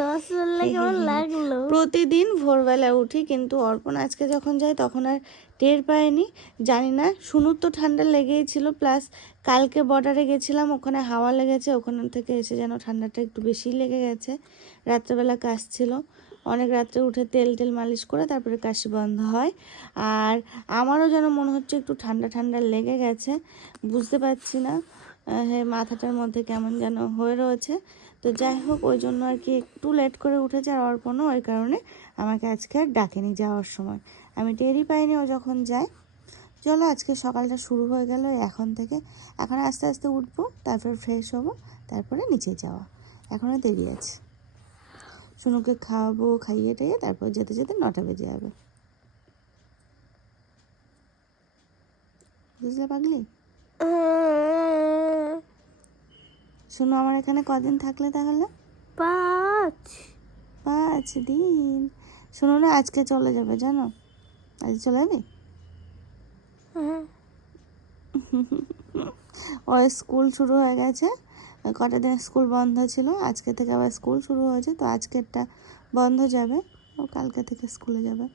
10 বললে কেমন লাগলো? প্রতিদিন ভোরবেলা উঠি, কিন্তু অর্পণ আজকে যখন যায় তখন আর টের পায়নি। জানি না, শুনুর তো ঠান্ডা লেগেই ছিল, প্লাস কালকে বর্ডারে গেছিলাম, ওখানে হাওয়া লেগেছে, ওখান থেকে এসে যেন ঠান্ডাটা একটু বেশি লেগে গেছে। রাত্রেবেলা কাশ ছিল, অনেক রাত্রে উঠে তেল টেল মালিশ করে তারপরে কাশি বন্ধ হয়। আর আমারও যেন মনে হচ্ছে একটু ঠান্ডা ঠান্ডা লেগে গেছে, বুঝতে পারছি না, হ্যাঁ মাথাটার মধ্যে কেমন যেন হয়ে রয়েছে। তো যাই হোক, ওই জন্য আর কি একটু লেট করে উঠেছে, আর অর্পণও ওই কারণে আমাকে আজকে আর ডাকেনি যাওয়ার সময়। আমি টেরই পাইনি ও যখন যায়। চলো আজকে সকালটা শুরু হয়ে গেল এখন থেকে। এখন আস্তে আস্তে উঠবো, তারপর ফ্রেশ হবো, তারপরে নিচে যাওয়া। এখনও দেরি আছে। শুনুকে খাওয়াবো, খাইয়ে টাইয়ে তারপর যেতে যেতে 9টা বেজে যাবে। বুঝলে পাগলি? শুনো, আমার এখানে কদিন থাকলে তাহলে? 5 দিন। শোনো না, আজকে চলে যাবে জানো? আজ চলে যাবি? ওর স্কুল শুরু হয়ে গেছে, কটা দিন স্কুল বন্ধ ছিল, আজকে থেকে আবার স্কুল শুরু হয়েছে, তো আজকেরটা বন্ধ যাবে, ও কালকে থেকে স্কুলে যাবে।